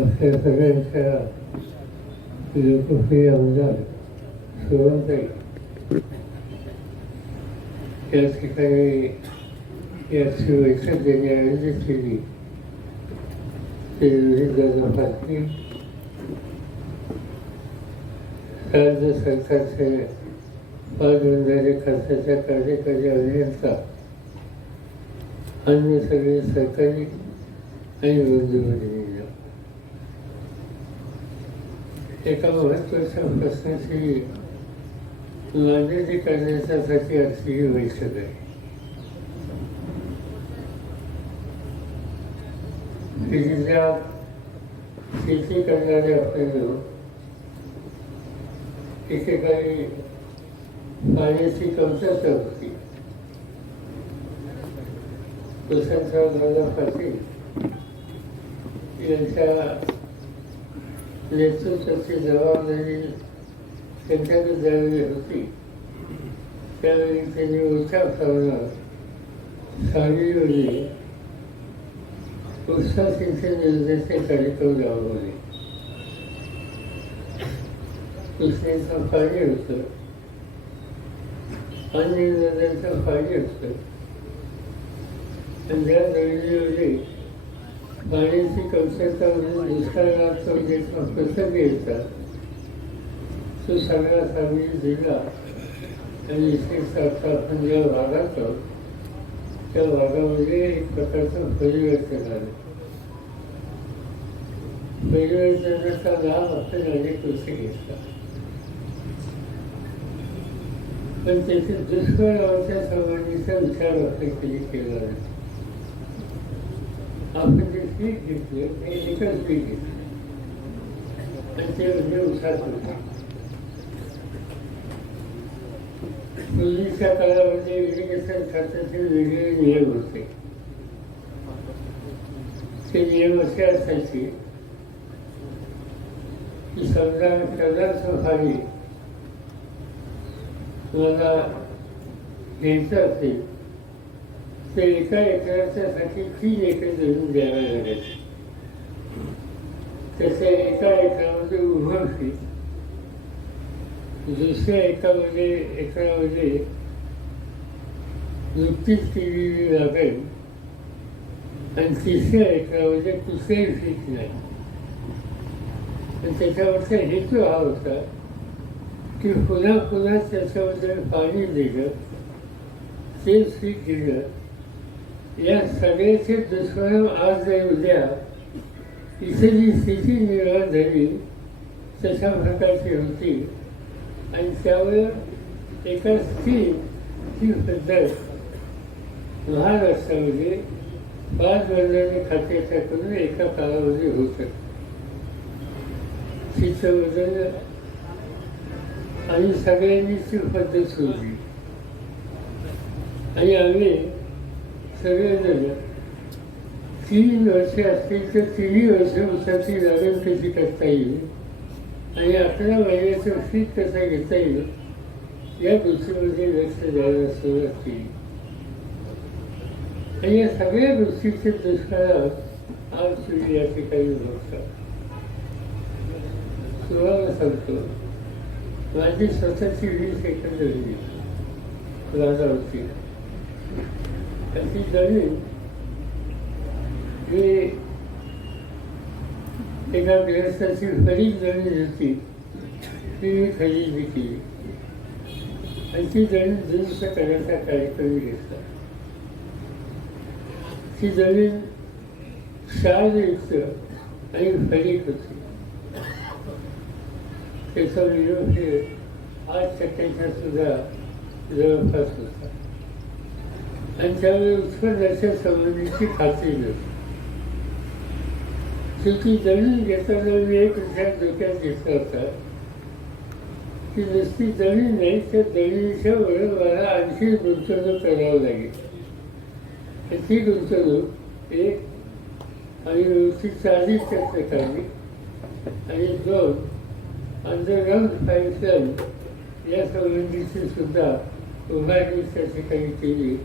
आपल्या सगळ्यांच्या लोकप्रिय आमदार सुरवताई या ठिकाणी याची शिवैचं ज्यांनी आयोजित केली ते विविध पाटील राज्य सरकारचे पाच पाचवंदाचे खर्चाच्या कार्यकारी अभियंता अन्य सगळे सरकारी आणि बंधूभगिनींना एका महत्त्वाच्या प्रश्नाची मांडणी करण्याच्यासाठी आजची ही बैठक आहे जिल्ह्यात शेती करणारे आपल्याला एकेकाळी पाण्याची कमतरता होती. वसंतराव दादा पाटील यांच्या नेतृत्वाची जबाबदारी त्यांच्याकडे ज्यावेळी होती. त्यावेळी त्यांनी उत्साह मोठ्या प्रमाणात सांगलीमध्ये उत्साह शिक्षण योजनेचे कार्यक्रम राबवले. कृष्णेचं कार्य होतं. अन्य नद्यांचं कार्य होतं. आणि त्या जमिनीमध्ये पाण्याची कमतरता म्हणजे दुष्काळाचा म्हणजे प्रसंग येतात. तो सगळा सांगली दिला. आणि विशेषतः आपण ज्या भागात त्या भागामध्ये एक प्रकारचं परिवर्तन आलं. परिवर्तनाचा लाभ आपण अनेक वर्षी घेतला पण त्याचे दुष्काळाच्या संबंधीचा विचार आपण कधी केला नाही. आपण जे पीक घेतले ते एकच पीक घेतलं. आणि ते म्हणजे उसाच होते पूर्वीच्या काळामध्ये इरिगेशन खात्याचे वेगळे नियम होते ते नियम असे असायचे की समजा कर्जाचं पाणी मला घ्यायचं असेल तर एका एकराच्यासाठी तीन एकर जमीन द्यायला लागायची. तसं एका एकरामध्ये उभं पीक दुसऱ्या एकामध्ये एकरामध्ये नुकतीच केलेली लागेल आणि तिसऱ्या एकरामध्ये कुठलंही पीक नाही. आणि त्याच्यावरचा हेतू हा होता की पुन्हा पुन्हा त्याच्यामध्ये पाणी दिलं तेच पीक दिलं या सगळ्याचे दुष्परिणाम आज नाही उद्या. इथे जी स्थिती निर्माण झाली. तशा प्रकारची होती. आणि त्यावर एका स्थिर ही पद्धत महाराष्ट्रामध्ये पाच वर्गाने खात्याच्या करून एका काळामध्ये होत तिचं बदल आणि सगळ्यांनी ती पद्धत सोडली. आणि आम्ही सगळे जण तीन वर्षे असतील तर तिन्ही वर्ष उसाची लागण कशी करता येईल? आणि अकरा महिन्याचं फीत कसं घेता येईल? या गोष्टीमध्ये लक्ष द्यायला सुरुवात केली. आणि या सगळ्या गोष्टीचे दुष्काळात आज तुम्ही या ठिकाणी बघता. तुम्हाला सांगतो माझी स्वतःची वीस एकर राजा होती आणि ती जमीन ही एका गृहस्थाची खरीद जमीन होती ती मी खरेदी केली आणि ती जमीन दुरुस्त करण्याचा कार्यक्रम घेतला ती जमीन क्षारयुक्त आणि फलित होती त्याचा विरोध हे आठ टक्क्याच्या सुद्धा जवळपास होता आणि त्यावेळी उत्पन्नाच्या संबंधीची खात्री नव्हती. शेवटी जमीन घेताना मी एक विचार डोक्यात घेतला होता की नुसती जमीन नाही तर जमिनीच्या वर मला आणखी गुंतवणूक करावं लागेल. ती गुंतवणूक एक आणि व्यवस्थित आधीच टक्के काढली आणि दोन अंडरग्राऊंड पाईपलाईन या संबंधीची सुद्धा उभारणी त्या ठिकाणी केली.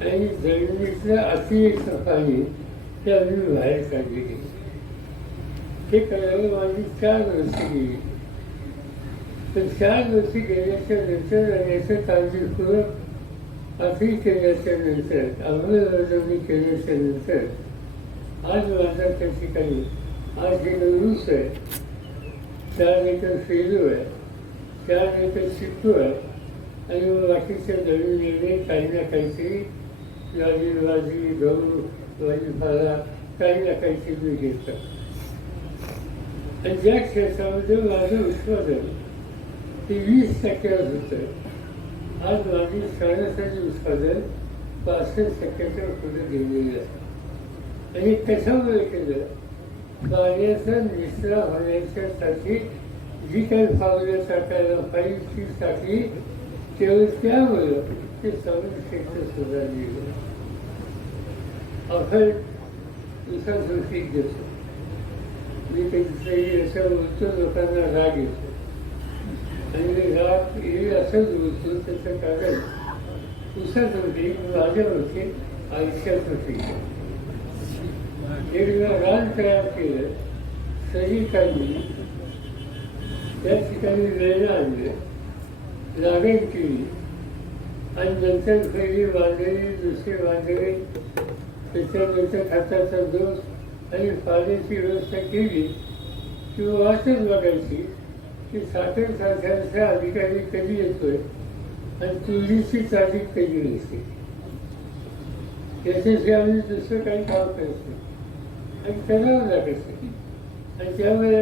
आणि जमिनीतलं अतिरिक्त पाणी ते आम्ही बाहेर काढले गेले. ते करायला माझी चार वर्ष गेली. तर चार वर्ष गेल्याच्यानंतर याचं काळजीपूर्वक अति केल्याच्यानंतर अंमलबजावणी केल्याच्यानंतर आज माझा त्या ठिकाणी आज हे नवरूस आहे. चार एकर फेलू आहे चार एकर चित्तू आहे आणि मग बाकीच्या नवीन निर्णय काही ना काहीतरी लाजी बाजी गहू भाजीपाला काही ना काहीतरी मी घेतात आणि ज्या क्षेत्रामध्ये माझं उत्पादन ते वीस टक्क्यावर होतं. आज माझी सणासाठी उत्पादन पासष्ट टक्क्याच्या पुढे गेलेलं आहे आणि कशामुळे केलं? पाण्याचा निचरा होण्याच्यासाठी जी काही फावल्या टाकायला पाहिजे ती टाकली केवळ त्यामुळं ते सगळं क्षेत्र सुधारलेलं अफर दुसरा पीक देतो मी काही असं बोलतो लोकांना राग येतो आणि राग हे असंच बोलतो त्याचं कारण उसाचं पीक माझ्यावरती आयुष्याचं पीक एकदा रान तयार केलं सही काढली त्या ठिकाणी वेळेला आणलं लागण केली आणि नंतर खरेदी बांधली दुसरी बांधली त्याच्यानंतर खताचा दोष आणि पाण्याची व्यवस्था केली किंवा असंच बघायची की साखर कारखान्याचा अधिकारी कधी येतोय आणि तुझीची तारीख कधी येते त्याच्याशी आम्ही दुसरं काही काम करायचं आणि करावं लागायचं आणि त्यामुळे